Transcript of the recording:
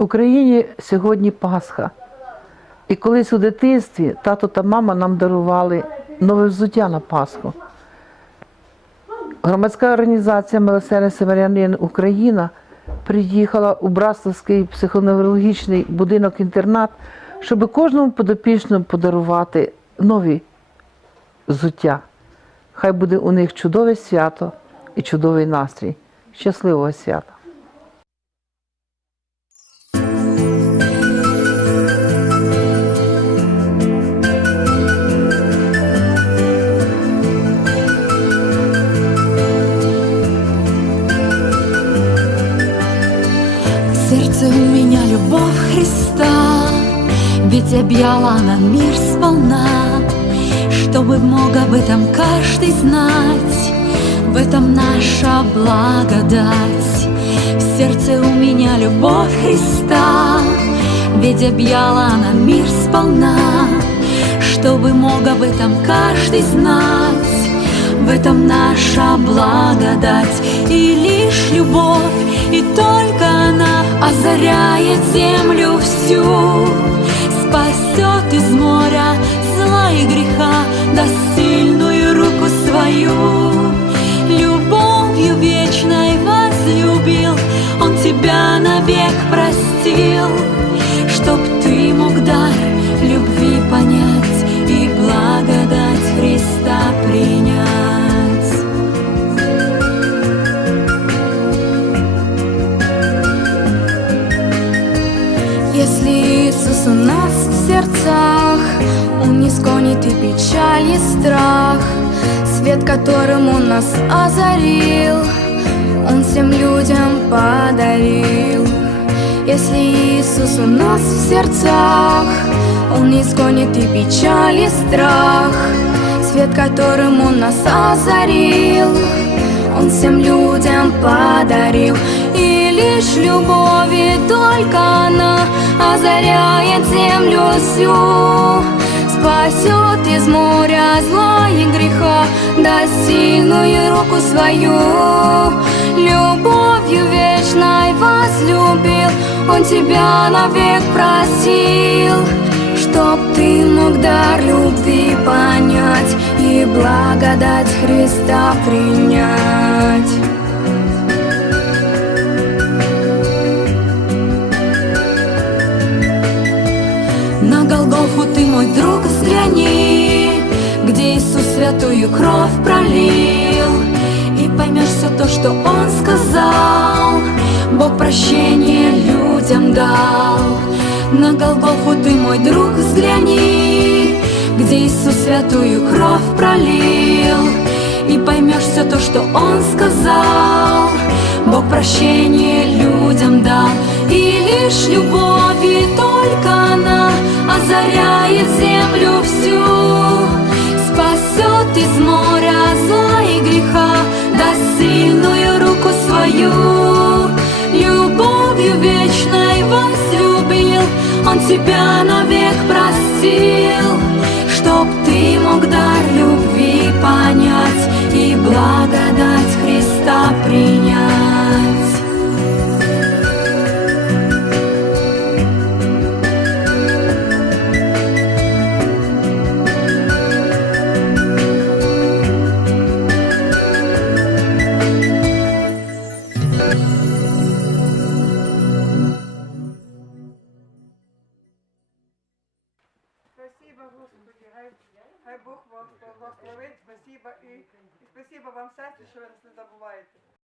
Україні сьогодні Пасха. І колись у дитинстві тато та мама нам дарували нове взуття на Пасху. Громадська організація Милосердя Семарянин Україна приїхала у Браславський психоневрологічний будинок-інтернат, щоб кожному подопічному подарувати нові взуття. Хай буде у них чудове свято і чудовий настрій. Щасливого свята! Любовь Христа, Ведь объяла на мир сполна, Чтобы мог об этом каждый знать, В этом наша благодать. В сердце у меня любовь Христа, Ведь объяла на мир сполна, Чтобы мог об этом каждый знать, в этом наша благодать. И лишь любовь, Озаряет землю всю Спасет из моря зла и греха Да сильную руку свою. Любовью вечной возлюбил Он тебя навек простил Иисус у нас в сердцах, Он не склонит и печаль, и страх. Свет, которым Он нас озарил, Он всем людям подарил. Если Иисус у нас в сердцах, Он не склонит и печаль, и страх. Свет, которым Он нас озарил, Он всем людям подарил. Лишь любовь, и только она озаряет землю всю. Спасет из моря зла и греха, да сильную руку свою. Любовью вечной возлюбил, Он тебя навек просил. Чтоб ты мог дар любви понять И благодать Христа принять святую кровь пролил, И поймешь все то, что Он сказал, Бог прощение людям дал. На Голгофу ты, мой друг, взгляни, Где Иисус святую кровь пролил, И поймешь все то, что Он сказал, Бог прощение людям дал. И лишь любовь, тебя навек простил, чтоб ты мог дар любви понять и благодать Спасибо, Господи, хай, хай Бог вас благословить, спасибо і, і спасибо вам, сестри, що ви нас не забуваєте.